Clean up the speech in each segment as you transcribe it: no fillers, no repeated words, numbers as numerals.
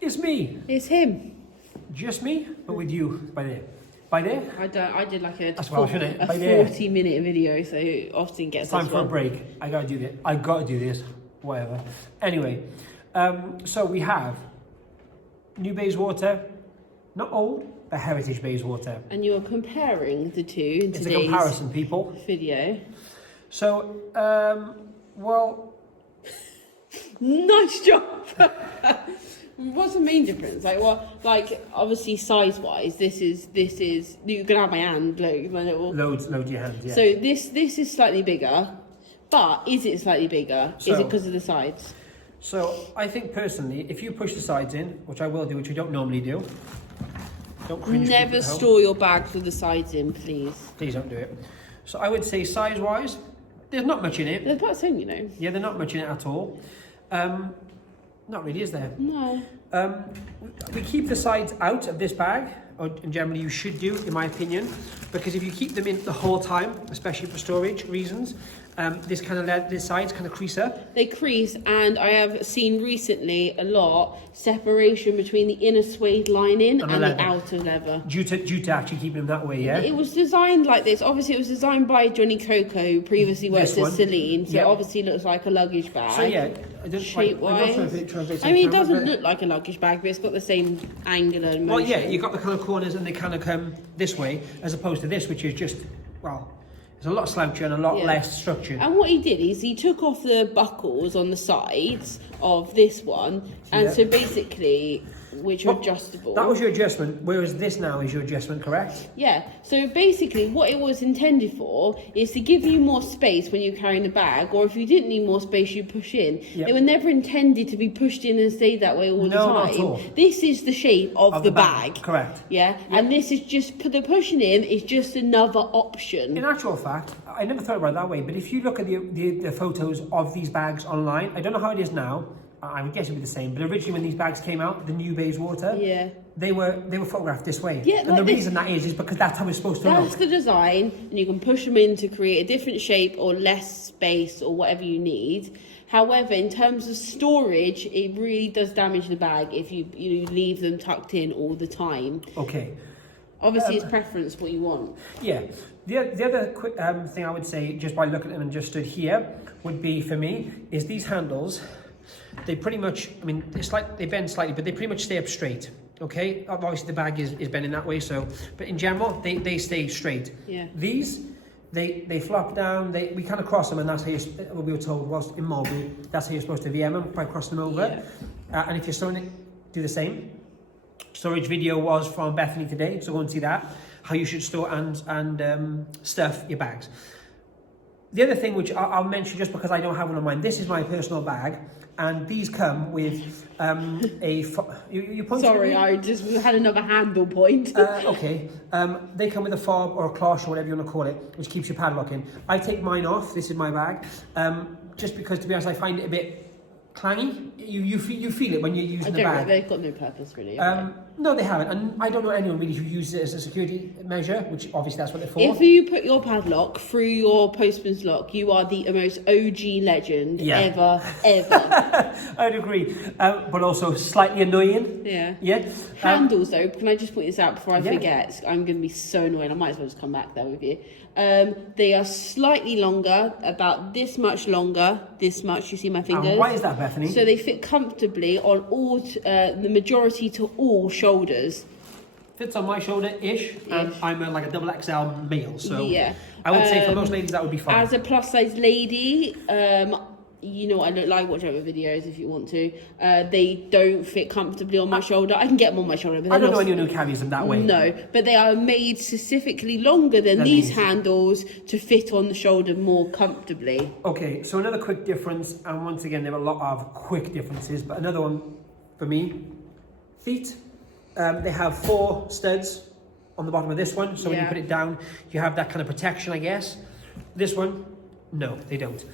It's me. It's him. Just me, but with you by there. By there? I did like a, That's well, shouldn't it? a By there. 40-minute video, so Austin gets It's time this for a one. break. I gotta do this. I gotta do this. Whatever. Anyway, so we have new Bayswater, not old, but heritage Bayswater. And you're comparing the two in It's a today's comparison, people. video. So, well, Nice job. What's the main difference? Like, what? Like, obviously, size-wise, this is. You can have my hand, look, my little. loads your hands. Yeah. So this is slightly bigger, but is it slightly bigger? Is it because of the sides? So I think personally, if you push the sides in, which I will do, which we don't normally do, don't cringe. Never store your bags with the sides in, please. Please don't do it. So I would say size-wise, there's not much in it. They're about the same, you know. Yeah, they're not much in it at all. Not really, is there? No. We keep the sides out of this bag, or in generally you should do, in my opinion, because if you keep them in the whole time, especially for storage reasons, this sides kind of crease up. They crease, and I have seen recently a lot separation between the inner suede lining and the outer leather. Due to actually keeping them that way, yeah? It was designed like this. Obviously, it was designed by Johnny Coco, who previously worked at Celine, so it obviously looks like a luggage bag. So yeah, shape-wise. I mean, it doesn't look like a luggage bag, but it's got the same angular motion. Well, yeah, you've got the kind of corners and they kind of come this way, as opposed to this, which is just, well, it's a lot slouchier and a lot less structured. And what he did is he took off the buckles on the sides of this one, and so basically, which are adjustable. That was your adjustment, whereas this now is your adjustment, correct? Yeah, so basically what it was intended for is to give you more space when you're carrying the bag, or if you didn't need more space, you push in. They were never intended to be pushed in and stay that way all the time. No, not at all. This is the shape of the bag. Correct. Yeah, and this is just, the pushing in is just another option. In actual fact, I never thought about it that way, but if you look at the photos of these bags online, I don't know how it is now, I would guess it'd be the same, but originally when these bags came out, the new Bayswater, they were photographed this way. Yeah, and the reason that is because that's how it's supposed to look. That's the design, and you can push them in to create a different shape or less space or whatever you need. However, in terms of storage, it really does damage the bag if you leave them tucked in all the time. Okay. Obviously, it's preference what you want. Yeah. The other quick thing I would say, just by looking at them and just stood here, would be for me, is these handles, they pretty much, I mean, they bend slightly, but they pretty much stay up straight. Okay, obviously the bag is bending that way, so, but in general, they stay straight. Yeah. These, they flop down, we kind of cross them, and that's how we were told was in Mulberry, that's how you're supposed to VM them, by crossing them over. And if you're storing it, do the same. Storage video was from Bethany today, so go and see that, how you should store and stuff your bags. The other thing which I'll mention, just because I don't have one on mine, this is my personal bag, and these come with you Sorry, I just had another handle point. Okay, they come with a fob or a cloche or whatever you want to call it, which keeps your padlock in. I take mine off, this is my bag, just because, to be honest, I find it a bit clangy. You feel it when you're using the bag. They've got no purpose really. No, they haven't, and I don't know anyone really who uses it as a security measure, which obviously that's what they're for. If you put your padlock through your postman's lock, you are the most OG legend ever. I'd agree, but also slightly annoying. Yeah. Handles though, can I just point this out before I forget? I'm going to be so annoying. I might as well just come back there with you. They are slightly longer, about this much longer, this much. You see my fingers? And why is that, Bethany? So they fit comfortably on all, the majority to all shoulders. Fits on my shoulder-ish, and I'm like a double XL male, so I would say for most ladies that would be fine. As a plus-size lady, you know what I look like, watch other videos if you want to. They don't fit comfortably on my shoulder. I can get them on my shoulder, but I don't know anyone who carries them that way. No, but they are made specifically longer than these handles to fit on the shoulder more comfortably. Okay, so another quick difference, and once again there are a lot of quick differences, but another one for me, feet. They have 4 studs on the bottom of this one, so when you put it down, you have that kind of protection, I guess. This one, no, they don't.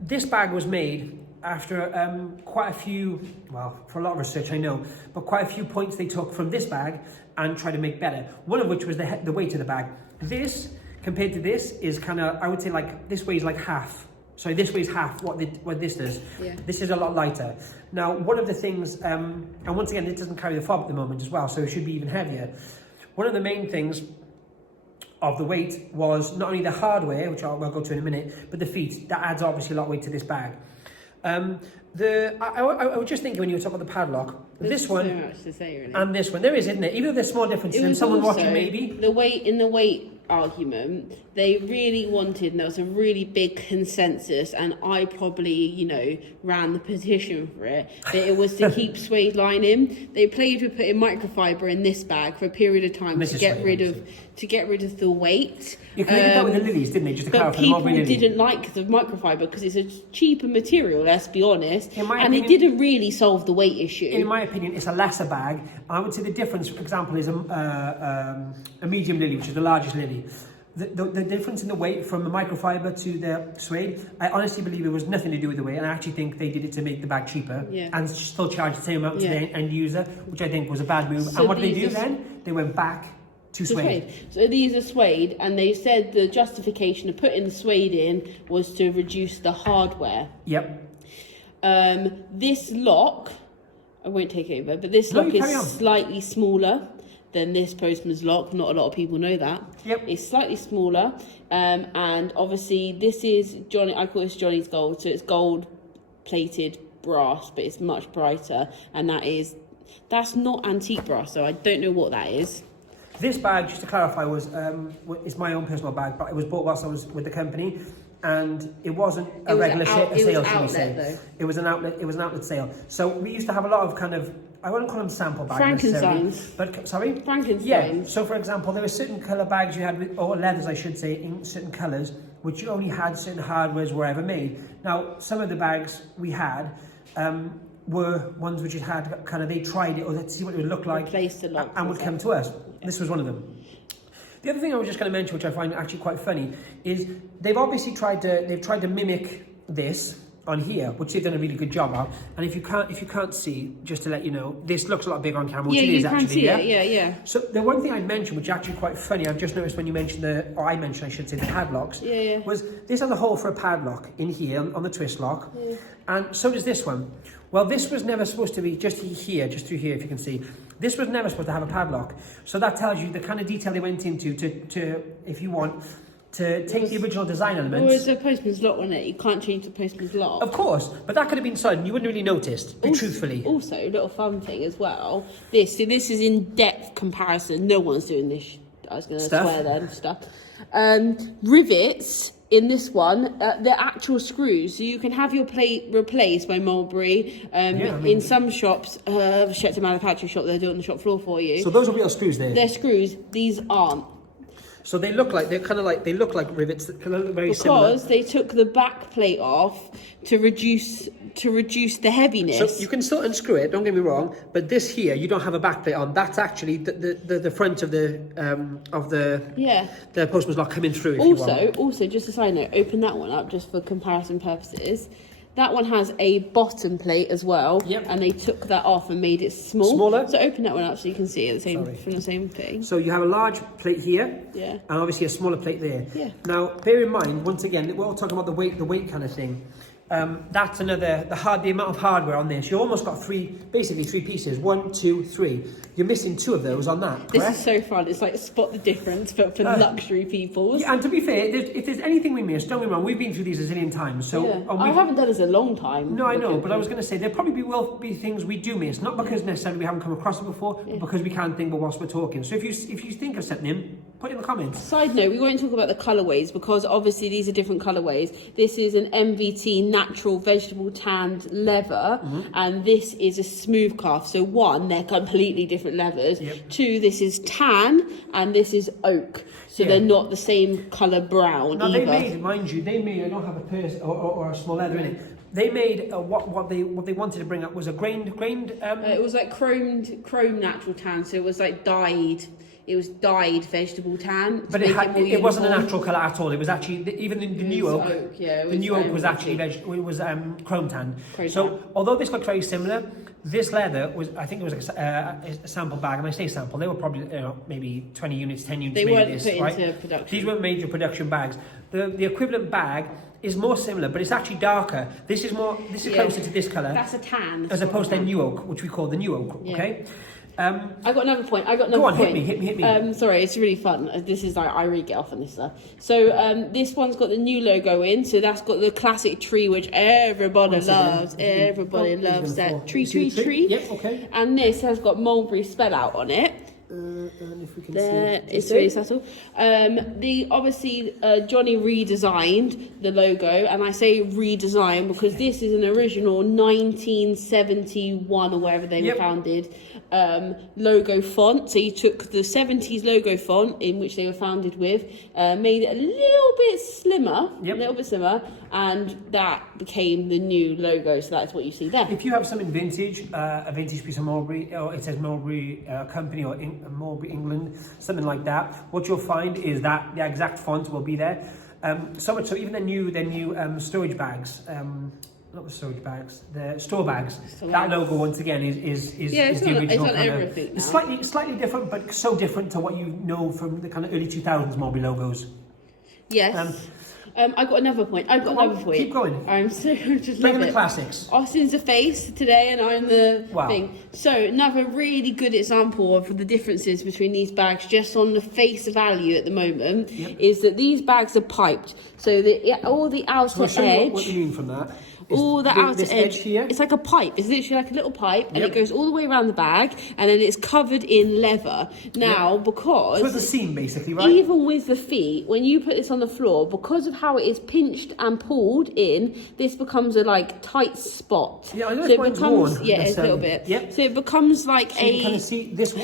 This bag was made after quite a few, well, for a lot of research I know, but quite a few points they took from this bag and tried to make better. One of which was the weight of the bag. This, compared to this, is kind of, I would say like, this weighs like half. So this weighs half what this does. Yeah. This is a lot lighter. Now, one of the things, and once again, it doesn't carry the fob at the moment as well, so it should be even heavier. One of the main things of the weight was not only the hardware, which I'll go to in a minute, but the feet. That adds obviously a lot of weight to this bag. I was just thinking when you were talking about the padlock, There's this one so much to say, really. and this one, there is, isn't it? Even though there's small differences, and someone watching maybe. The weight argument, they really wanted, and there was a really big consensus, and I probably, you know, ran the petition for it, that it was to keep suede lining. They played with putting microfiber in this bag for a period of time to get rid of the weight. You could have done with the lilies, didn't they? Just to clarify, but people didn't like the microfiber because it's a cheaper material, let's be honest, and it didn't really solve the weight issue. In my opinion, it's a lesser bag. I would say the difference, for example, is a medium lily, which is the largest lily. The difference in the weight from the microfiber to the suede, I honestly believe it was nothing to do with the weight, and I actually think they did it to make the bag cheaper and still charge the same amount to the end user, which I think was a bad move. So and what did they do then? They went back to suede. So these are suede, and they said the justification of putting the suede in was to reduce the hardware. Yep. This lock, I won't take over, but this lock is slightly smaller than this postman's lock. Not a lot of people know that. Yep. It's slightly smaller, and obviously this is Johnny. I call this Johnny's gold, so it's gold plated brass, but it's much brighter, and that's not antique brass, so I don't know what that is. This bag, just to clarify, is my own personal bag, but it was bought whilst I was with the company, and it wasn't a regular sale, should we say? It was an outlet. It was an outlet sale. So we used to have a lot of kind of, I wouldn't call them sample bags necessarily, but sorry, Frankensteins. Yeah. So for example, there were certain colour bags you had, or leathers, I should say, in certain colours, which you only had certain hardwares were ever made. Now, some of the bags we had. Were ones which had kind of, they tried it or they'd see what it would look like and would come to us. This was one of them. The other thing I was just going to mention, which I find actually quite funny, is they've obviously tried to mimic this on here, which they've done a really good job of. And if you can't see, just to let you know, this looks a lot bigger on camera, which it is actually. Yeah. So the one thing I'd mention, which is actually quite funny, I've just noticed when you mentioned I should say, the padlocks, was this has a hole for a padlock in here on the twist lock, and so does this one. Well, this was never supposed to be just through here, if you can see. This was never supposed to have a padlock. So that tells you the kind of detail they went into to if you want, to take the original design elements. Well, it's a postman's lock, wasn't it? You can't change the postman's lock. Of course, but that could have been sudden. You wouldn't really notice, truthfully. Also, a little fun thing as well. This is in-depth comparison. No one's doing this. I was going to swear then. Stuff. Rivets. In this one, the actual screws, so you can have your plate replaced by Mulberry. In some shops, Shetland manufacturing shop, they'll do it on the shop floor for you. So those are real screws there? They're screws, these aren't. So they look like rivets that kind of look very similar. Because they took the back plate off to reduce the heaviness. So you can still unscrew it, don't get me wrong, but this here, you don't have a back plate on. That's actually the front of the postman's lock coming through, if you want. Also, just a side note, open that one up just for comparison purposes. That one has a bottom plate as well, and they took that off and made it smaller. So open that one up so you can see it from the same thing. So you have a large plate here, and obviously a smaller plate there. Yeah. Now, bear in mind, once again, we're all talking about the weight kind of thing. That's the amount of hardware on this. You almost got basically three pieces. 1, 2, 3. You're missing 2 of those on that, correct? This is so fun. It's like spot the difference, but for luxury people. Yeah, and to be fair, if there's anything we missed, don't get me wrong, we've been through these a zillion times. So I haven't done this a long time. No, I know, but I was going to say there probably will be things we do miss, not because necessarily we haven't come across it before, but because we can't think of whilst we're talking. So if you think of something, put it in the comments. Side note, we won't talk about the colourways because obviously these are different colourways. This is an MVT natural vegetable tanned leather, and this is a smooth calf. So one, they're completely different leathers. 2, this is tan, and this is oak. So they're not the same colour brown either. They made, I don't have a purse or a small leather in it. They made what they wanted to bring up was a grained. It was like chrome natural tan, so it was like dyed. it was dyed vegetable tan. But it wasn't a natural colour at all. It was actually, even in the new oak, the new oak was actually chrome tan. So although this looked very similar, this leather was, I think it was a sample bag, and I say sample, they were probably maybe 20 units, 10 units they made weren't of this, put right? into production. These weren't major production bags. The equivalent bag is more similar, but it's actually darker. This is closer to this colour. That's a tan. As opposed to new oak, which we call the new oak, okay? I got another point. Go on, hit me. Sorry, it's really fun. This is I really get off on this stuff. So this one's got the new logo in. So that's got the classic tree, which everybody loves. Everybody loves that tree. Yep, okay. And this has got Mulberry spell out on it. And if we can there, see, it's really subtle. Obviously Johnny redesigned the logo, and I say redesigned because this is an original 1971 or wherever they were founded logo font. So he took the 70s logo font in which they were founded with, made it a little bit slimmer, and that became the new logo. So that's what you see there. If you have something vintage, a vintage piece of Mulberry, or it says Mulberry Company or Mulberry England, something like that, what you'll find is that the exact font will be there. So much so, even the new storage bags. Not the storage bags, the store bags. That logo once again is the original. It's on kind everything of, now. it's slightly different, but so different to what you know from the kind of early 2000s Mulberry logos. Yes. I got another point. Keep going. I'm just Bring love the it. classics. Austin's a face today, and I'm the Wow. thing. So another really good example of the differences between these bags, just on the face value at the moment, is that these bags are piped. So all the outer edge. What you mean from that? All the outer edge here. It's like a pipe. It's literally like a little pipe, and it goes all the way around the bag, and then it's covered in leather. Now, because so it's a seam, basically, right? Even with the feet, when you put this on the floor, because of how it is pinched and pulled in, this becomes a tight spot. Yeah, I know so it becomes it's a little bit. Yep. So it becomes like so you kind of see this.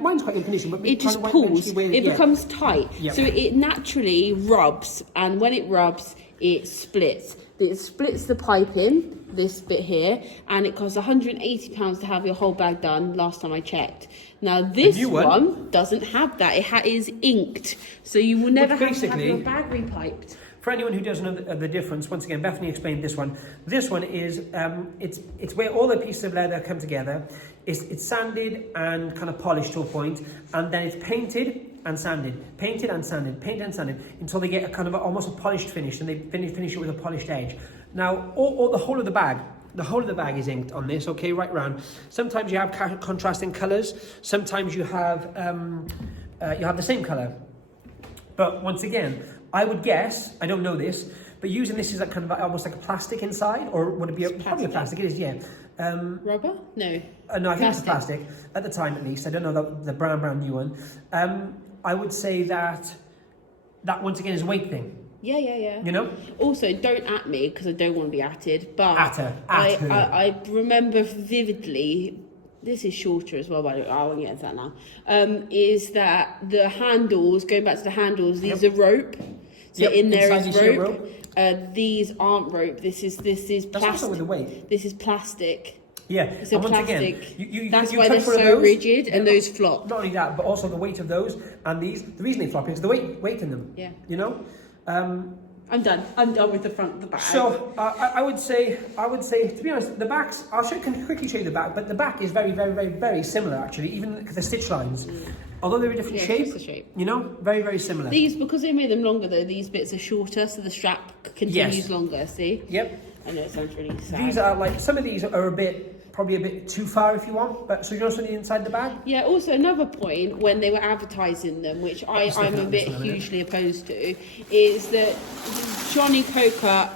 Mine's quite good condition, but it just pulls. It becomes tight. Yep. So it naturally rubs, and when it rubs, it splits. It splits the pipe in, this bit here, and it costs £180 to have your whole bag done, last time I checked. Now, this one doesn't have that. It is inked, so you will never have to have your bag repiped. For anyone who doesn't know the difference, once again, Bethany explained this one. This one is, it's where all the pieces of leather come together. It's sanded and kind of polished to a point, and then it's painted and sanded, until they get a kind of almost a polished finish, and they finish it with a polished edge. Now, all the whole of the bag is inked on this, okay, right round. Sometimes you have contrasting colours. Sometimes you have the same colour. But once again, I would guess, I don't know this, but using this is kind of almost like a plastic inside, or would it be probably a plastic? It is, yeah. Rubber? No. No, I think it's a plastic at the time, at least. I don't know the brand new one. I would say that once again is a weight thing. Yeah. You know. Also, don't at me because I don't want to be atted. But I remember vividly. This is shorter as well, but I won't get into that now. Is that the handles? Going back to the handles, these are rope. So in there is rope. These aren't rope. This is plastic. That's also with the weight. This is plastic. Yeah, it's and a once plastic. Again, that's why they're so rigid, and those flop. Not only that, but also the weight of those and these. The reason they flop is the weight in them. Yeah. You know. I'm done. I'm done with the front of the bag. So I would say, to be honest, the backs. Can quickly show you the back, but the back is very, very, very, very similar actually. Even the stitch lines, although they're a different shape, you know, very, very similar. These, because they made them longer though, these bits are shorter, so the strap continues longer. See? Yep. I know it sounds really sad. These are some of these are probably a bit too far if you want, but so you know something inside the bag? Yeah, also another point when they were advertising them, which I'm a bit hugely opposed to, is that Johnny Coker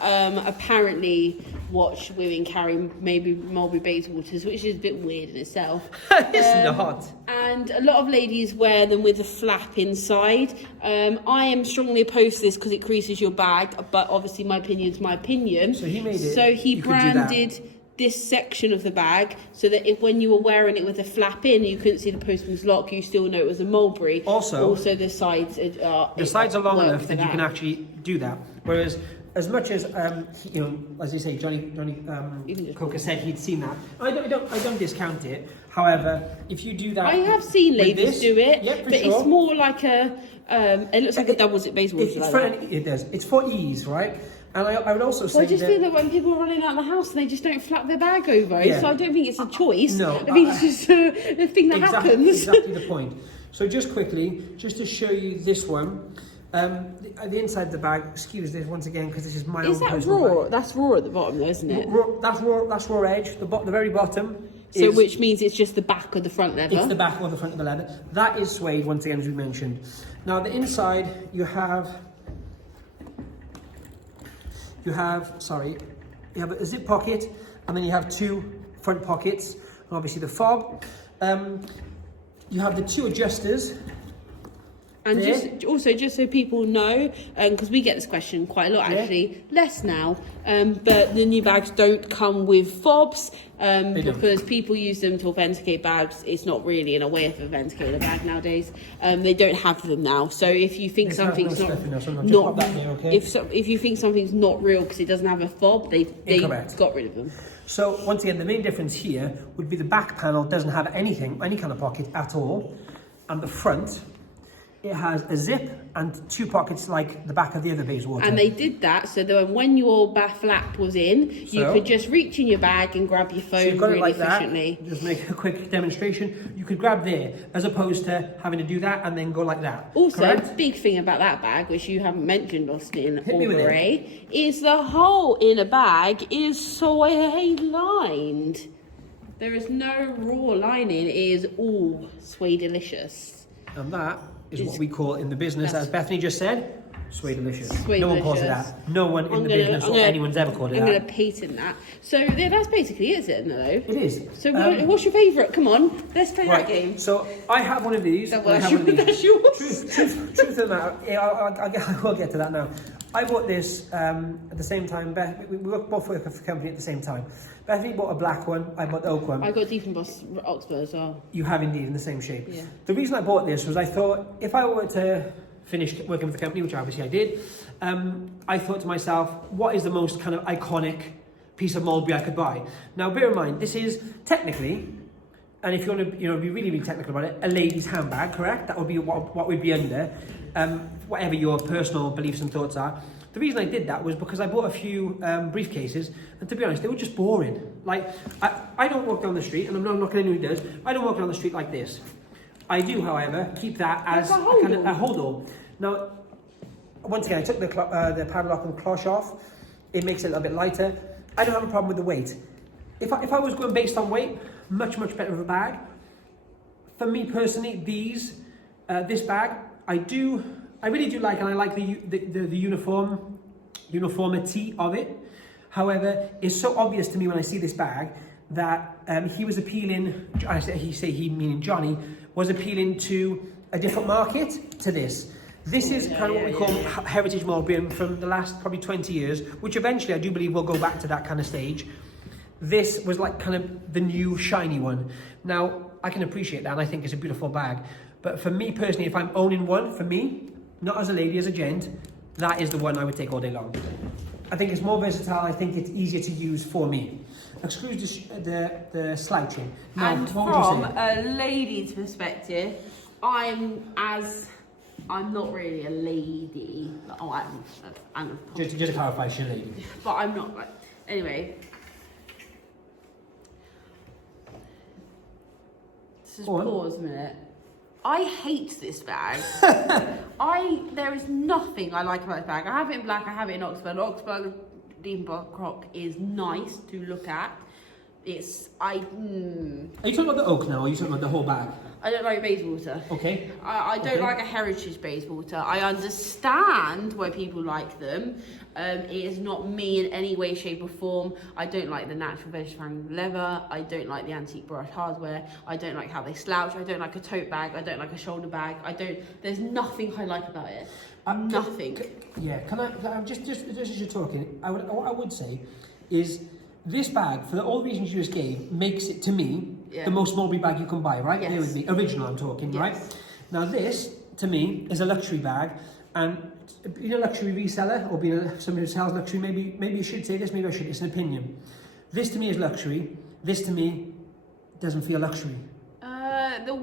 apparently watched women carry maybe Mulberry Bayswaters, which is a bit weird in itself. It's not. And a lot of ladies wear them with a flap inside. I am strongly opposed to this because it creases your bag, but obviously my opinion is my opinion. So he made it. So he branded this section of the bag so that when you were wearing it with a flap in, you couldn't see the postman's lock, you still know it was a Mulberry. Also the sides are long enough that you can actually do that. Whereas as much as you know, as you say, Johnny Coker said he'd seen that. I don't discount it. However, if you do that, I have seen ladies do it, yeah, but sure. it's more like a. It looks like a double zip Bayswater. It does. It's for ease, right? And I would also say I just feel that when people are running out of the house and they just don't flap their bag over, Yeah. so I don't think it's a choice. No, I think it's just a thing that happens. Exactly the point. So just quickly, just to show you this one, the inside of the bag. Excuse this once again because this is my own Is that personal raw? bag. That's raw at the bottom, though, isn't it? That's raw edge. The very bottom. So which means it's just the back of the front leather. It's the back or the front of the leather. That is suede once again, as we mentioned. Now the inside, you have a zip pocket, and then you have 2 front pockets, and obviously the fob. You have the 2 adjusters. And there. just so people know, because we get this question quite a lot, actually, less now, but the new bags don't come with fobs, because people use them to authenticate bags. It's not really in a way of authenticating a bag nowadays. They don't have them now. So if you think something's if you think something's not real because it doesn't have a fob, they got rid of them. So once again, the main difference here would be the back panel doesn't have any kind of pocket at all, and the front, it has a zip and 2 pockets like the back of the other Bayswater. And they did that so that when your flap was in, you could just reach in your bag and grab your phone so you've got really it like efficiently. That. Just make a quick demonstration. You could grab there, as opposed to having to do that and then go like that. Also, correct? Big thing about that bag, which you haven't mentioned, Austin or Ray, is the hole in a bag is suede lined. There is no raw lining. It is all suede delicious. And that is what we call in the business, as Bethany just said, suede delicious. No one calls it that. No one in the business or anyone's ever called it that. I'm going to patent that. So yeah, that's basically it, isn't it, though? It is. So what's your favourite? Come on, let's play that game. So I have one of these. That's yours. Truth of the matter, I will get to that now. I bought this at the same time. We both work for the company at the same time. Bethany bought a black one, I bought the oak one. I got Diefenbos Oxford as well. You have indeed, in the same shape. Yeah. The reason I bought this was I thought if I were to finish working for the company, which obviously I did, I thought to myself, what is the most kind of iconic piece of Mulberry I could buy? Now, bear in mind, this is technically, and if you want to be really, really technical about it, a lady's handbag, correct? That would be what would be under, whatever your personal beliefs and thoughts are. The reason I did that was because I bought a few briefcases, and to be honest, they were just boring. Like, I don't walk down the street, and I'm not knocking anyone who does, I don't walk down the street like this. I do, however, keep that as a hold-all. Now, once again, I took the padlock and cloche off. It makes it a little bit lighter. I don't have a problem with the weight. If I was going based on weight, much better of a bag. For me personally, this bag, I really do like, and I like the uniformity of it. However, it's so obvious to me when I see this bag that he was appealing, he meaning Johnny, was appealing to a different market to this. This is kind of what we call heritage Mulberry from the last probably 20 years, which eventually I do believe will go back to that kind of stage. This was like kind of the new shiny one. Now, I can appreciate that, and I think it's a beautiful bag. But for me personally, if I'm owning one, for me, not as a lady, as a gent, that is the one I would take all day long. I think it's more versatile. I think it's easier to use for me. Excuse the slouching. Now, and from a lady's perspective, I'm not really a lady. Oh, I'm just to clarify, she's a lady. But I'm not. Anyway. Just pause a minute. I hate this bag. There is nothing I like about this bag. I have it in black, I have it in Oxford. Oxford Diefenbos Croc is nice to look at. Are you talking about the oak now, or are you talking about the whole bag? I don't like Bayswater. Okay. I don't like a heritage Bayswater. I understand why people like them. It is not me in any way, shape or form. I don't like the natural vegetarian leather. I don't like the antique brush hardware. I don't like how they slouch. I don't like a tote bag. I don't like a shoulder bag. There's nothing I like about it. Nothing. Can I just as you're talking, what I would say is this bag, for all the reasons you just gave, makes it to me the most Mulberry bag you can buy, right? Yes. Here with me, original I'm talking, right? Now this, to me, is a luxury bag, And being a luxury reseller or being somebody who sells luxury, maybe you should say this, maybe I should. It's an opinion. This to me is luxury. This to me doesn't feel luxury. The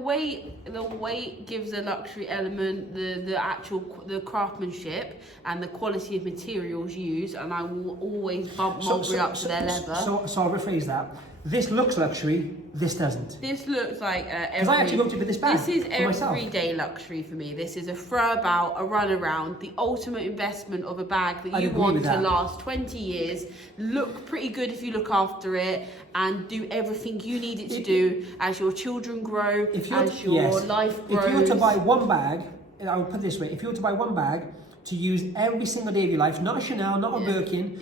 weight gives a luxury element, the craftsmanship and the quality of materials used, and I will always bump Mulberry up to their leather. So I'll rephrase that. This looks luxury, this doesn't. This looks like because I actually looked at this bag. This is myself. everyday luxury for me. This is a throw about, a run around, the ultimate investment of a bag that you want to last 20 years, look pretty good if you look after it, and do everything you need it to do as your children grow, as your life grows. If you were to buy one bag, I would put it this way: if you were to buy one bag to use every single day of your life, not a Chanel, not a Birkin,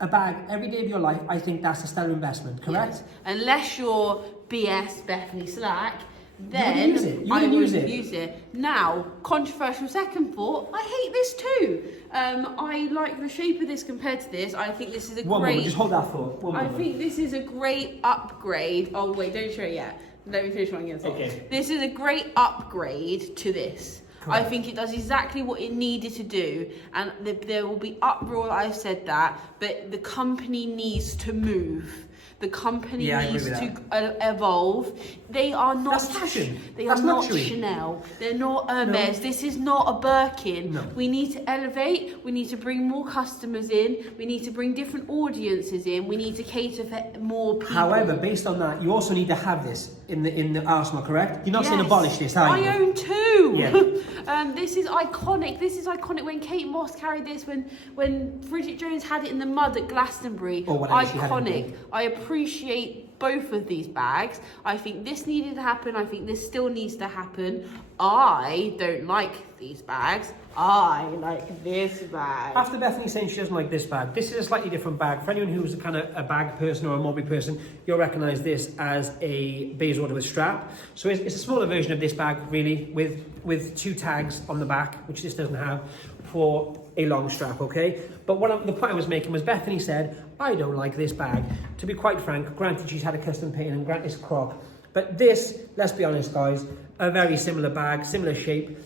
a bag every day of your life, I think that's a stellar investment, correct? Yes. Unless you're BS Bethany Slack, then I would use it. Now, controversial second thought, I hate this too. I like the shape of this compared to this. I think this is a great... Just hold that thought. I think this is a great upgrade. Oh wait, don't show it yet. Let me finish what I'm going to say. Okay. This is a great upgrade to this. Correct. I think it does exactly what it needed to do, and there will be uproar. I've said that, but the company needs to move. The company needs to evolve. They are not. That's fashion. They are not luxury. Chanel. They're not Hermes. No. This is not a Birkin. No. We need to elevate. We need to bring more customers in. We need to bring different audiences in. We need to cater for more people. However, based on that, you also need to have this in the arsenal, correct? You're not saying abolish this, are you? I own two. Yeah. This is iconic. This is iconic. When Kate Moss carried this, when Bridget Jones had it in the mud at Glastonbury, iconic. I appreciate both of these bags. I think this needed to happen. I think this still needs to happen. I don't like these bags. I like this bag. After Bethany saying she doesn't like this bag, this is a slightly different bag. For anyone who's a kind of a bag person or a Mulberry person, you'll recognise this as a Bayswater with strap. So it's a smaller version of this bag, really, with two tags on the back, which this doesn't have, for a long strap, okay? But the point I was making was Bethany said, I don't like this bag. To be quite frank, granted she's had a custom painting and granted it's croc, but this, let's be honest guys, a very similar bag, similar shape.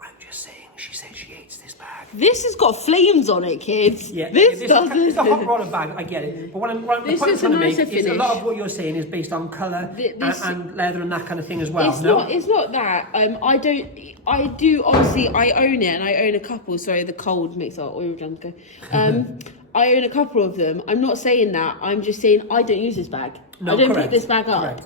I'm just saying, she said she hates this bag. This has got flames on it, kids. Yeah, this doesn't. It's a hot roller bag, I get it. But the point I'm trying to make is a lot of what you're saying is based on colour and leather and that kind of thing as well. It's not that. I do honestly, I own it, and I own a couple. Sorry, the cold makes our oil drums go. I own a couple of them. I'm not saying that. I'm just saying I don't use this bag. No, I don't correct. pick this bag up.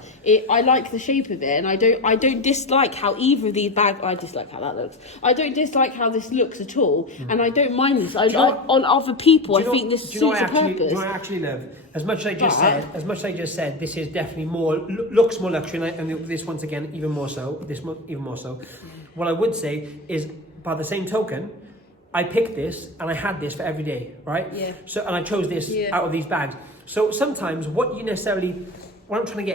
I like the shape of it, and I don't dislike how either of these bags. I dislike how that looks. I don't dislike how this looks at all, and I don't mind this. On other people, I think this suits a purpose. Do you know what I actually love? As much as I just said, this is definitely looks more luxury, and this once again even more so. Even more so. What I would say is, by the same token, I picked this and I had this for every day, right? Yeah. So and I chose this out of these bags. So sometimes what I'm trying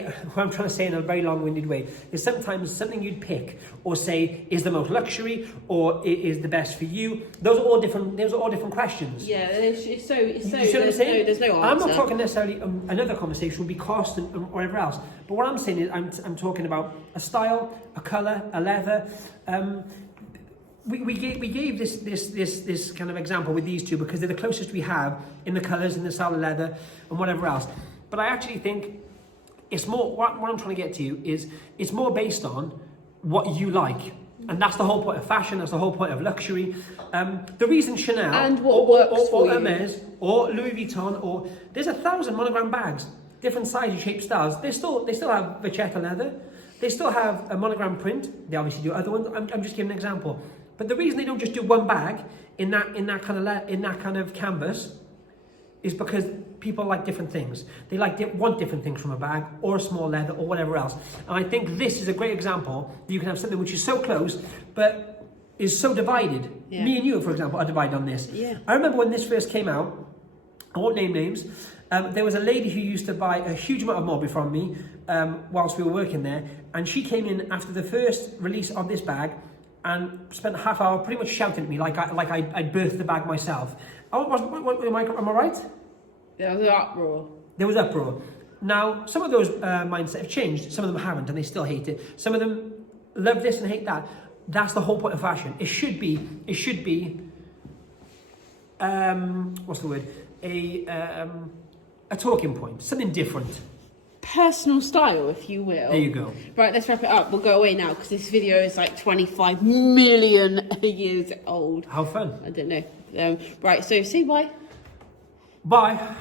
to say in a very long-winded way is sometimes something you'd pick or say is the most luxury or is the best for you. Those are all different questions. Yeah, it's so. There's no answer. I'm not talking necessarily. Another conversation would be cost and whatever else. But what I'm saying is, I'm talking about a style, a colour, a leather. We gave this kind of example with these two because they're the closest we have in the colours and the style of leather and whatever else. But I actually think it's more, what I'm trying to get to you is it's more based on what you like. And that's the whole point of fashion, that's the whole point of luxury. The reason Chanel and what works for Hermes or Louis Vuitton or there's 1,000 monogram bags, different sizes, shapes, styles. They still have Vachetta leather. They still have a monogram print. They obviously do other ones. I'm just giving an example. But the reason they don't just do one bag in that kind of canvas is because people like different things. They want different things from a bag or a small leather or whatever else. And I think this is a great example that you can have something which is so close but is so divided. Yeah. Me and you, for example, are divided on this. Yeah. I remember when this first came out, I won't name names, there was a lady who used to buy a huge amount of Mulberry from me whilst we were working there, and she came in after the first release of this bag and spent a half hour pretty much shouting at me like I'd birthed the bag myself. Am I right? There was an uproar. There was uproar. Now, some of those mindsets have changed. Some of them haven't, and they still hate it. Some of them love this and hate that. that's the whole point of fashion. It should be, what's the word? A talking point, something different. Personal style, if you will. There you go. Right, let's wrap it up. We'll go away now because this video is like 25 million years old. How fun. I don't know. Right, so say bye. Bye.